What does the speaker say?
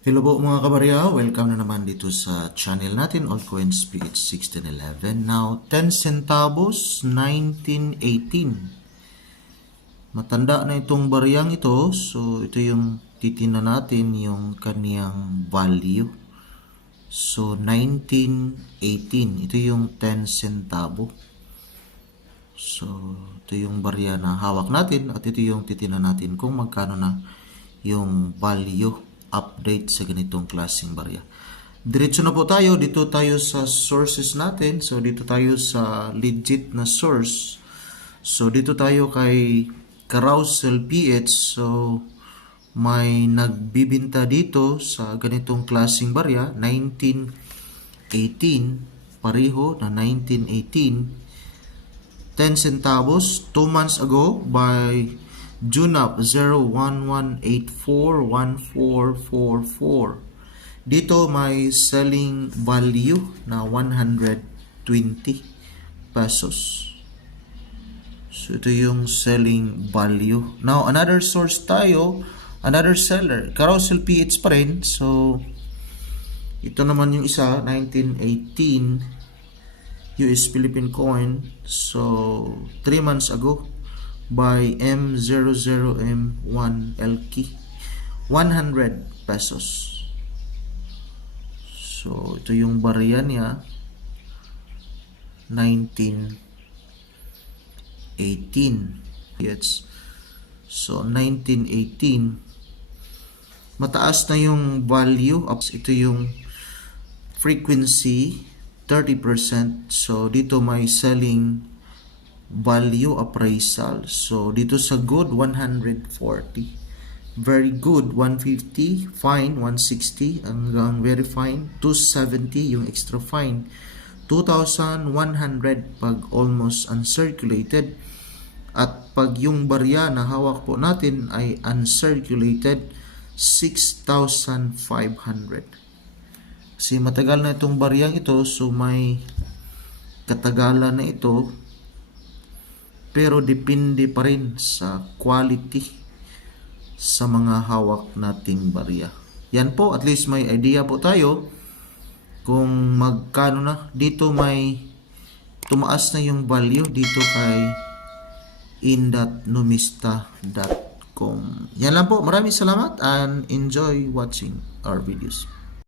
Hello po mga kabarya, welcome na naman dito sa channel natin, Altcoins PH 1611. Now, 10 centavos, 1918. Matanda na itong baryang ito, so ito yung titingnan natin yung kaniyang value. So, 1918, ito yung 10 centavo. So, ito yung barya na hawak natin at ito yung titingnan natin kung magkano na yung value update sa ganitong klaseng barya. Diretso na po tayo. Dito tayo sa sources natin. So, dito tayo sa legit na source. So, dito tayo kay Carousel PH. So, may nagbibinta dito sa ganitong klaseng barya. 1918. Pareho na 1918. 10 centavos 2 months ago by Junap 011841444. Dito may selling value na 120 pesos. So ito yung selling value. Now another source tayo, another seller, Carousel PH pa rin. So ito naman yung isa, 1918 US Philippine coin. So 3 months ago by M00M1LK 100 pesos. So ito yung barya niya 1918. Yes. So 1918 mataas na yung value. Ito yung frequency 30%. So dito may selling value appraisal. So dito sa good 140, very good 150, fine 160, hanggang very fine 270 yung extra fine, 2,100 pag almost uncirculated, at pag yung barya na hawak po natin ay uncirculated 6,500. Kasi matagal na itong baryang ito, so may katagalan na ito, pero depende pa rin sa quality sa mga hawak nating barya. Yan po, at least may idea po tayo kung magkano na. Dito may tumaas na yung value dito kay in.numista.com. Yan lang po, maraming salamat and enjoy watching our videos.